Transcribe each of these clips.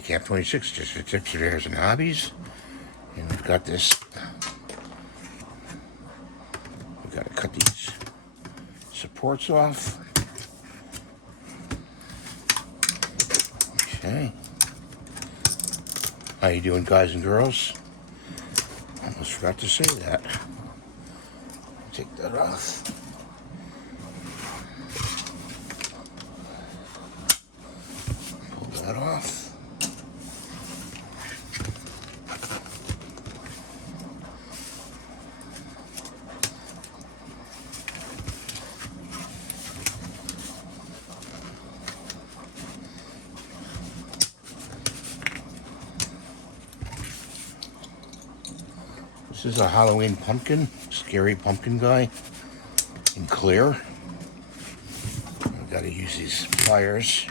Camp 26, just for tips, repairs, and hobbies. And we've got this. We've got to cut these supports off. Okay. How you doing, guys and girls? Almost forgot to say that. Take that off. Pull that off. This is a Halloween pumpkin, scary pumpkin guy in clear. I've got to use these pliers.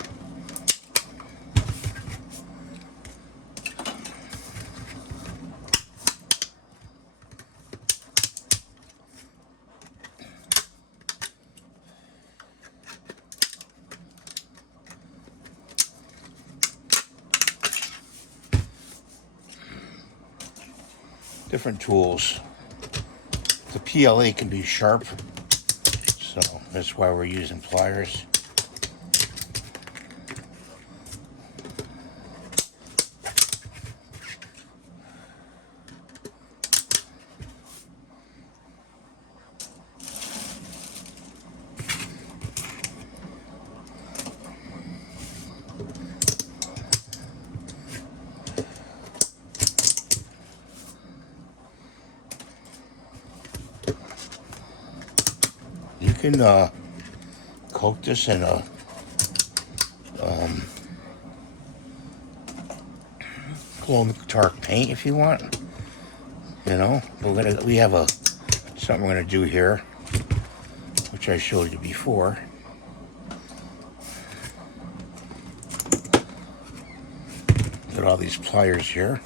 Different tools. The PLA can be sharp, so that's why we're using pliers. You can coat this in a glow-in-the-dark paint if you want. You know, we have something we're gonna do here, which I showed you before. Got all these pliers here.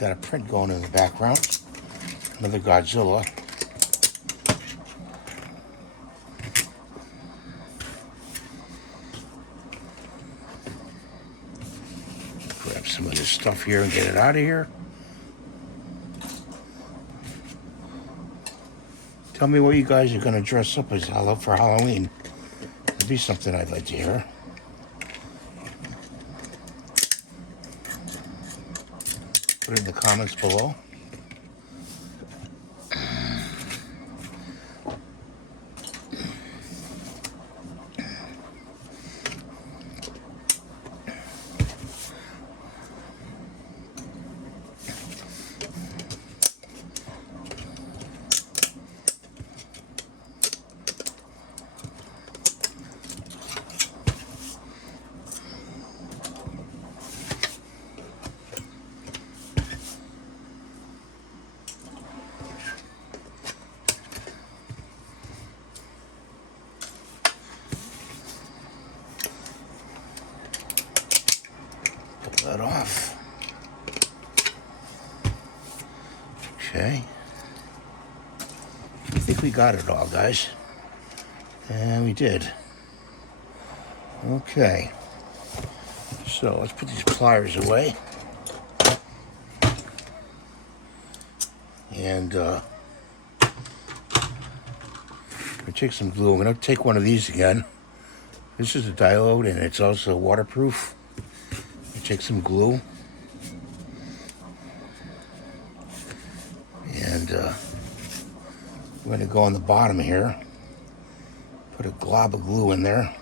Got a print going in the background. Another Godzilla. Grab some of this stuff here and get it out of here. Tell me what you guys are going to dress up as for Halloween. It'd be something I'd like to hear. Put it in the comments below. That off. Okay. I think we got it all, guys. And we did. Okay. So let's put these pliers away. And we'll take some glue. I'm going to take one of these again. This is a diode and it's also waterproof. Take some glue and I'm going to go on the bottom here, put a glob of glue in there.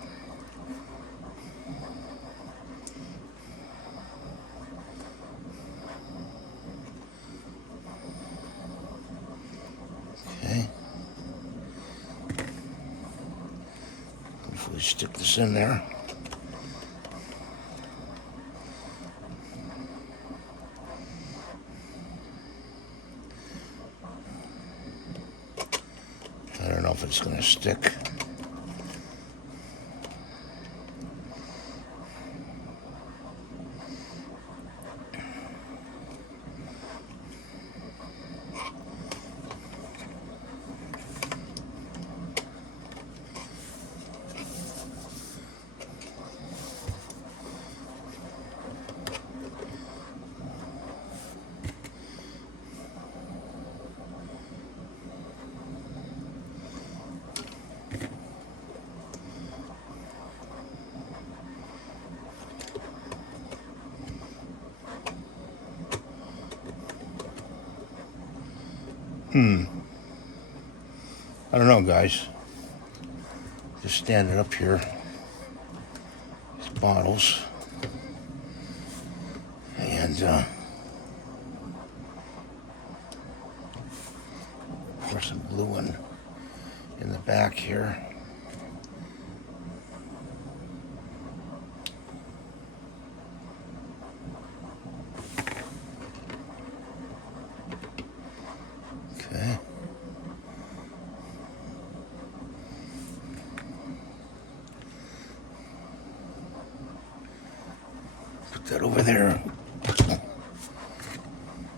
Just stick this in there. I don't know if it's going to stick. I don't know, guys. Just standing up here. These bottles. And, pour some blue one in the back here. Okay. Put that over there.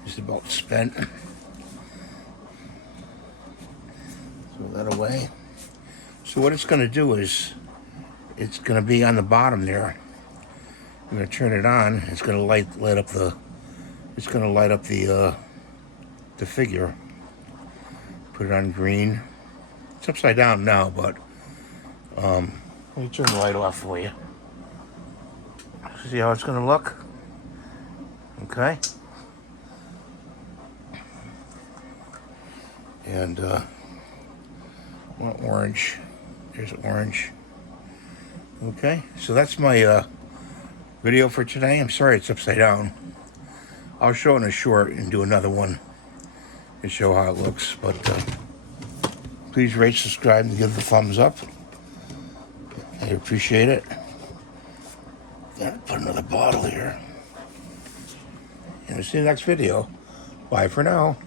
Just about spent. Throw that away. So what it's going to do is, it's going to be on the bottom there. I'm going to turn it on. It's going to light up the. It's going to light up the figure. Put it on green. It's upside down now, but let me turn the light off for you. See how it's going to look? Okay. And want orange. Here's orange. Okay, so that's my video for today. I'm sorry it's upside down. I'll show it in a short and do another one and show how it looks. But please rate, subscribe, and give the thumbs up. I appreciate it. Gotta put another bottle here. And I'll see you in the next video. Bye for now.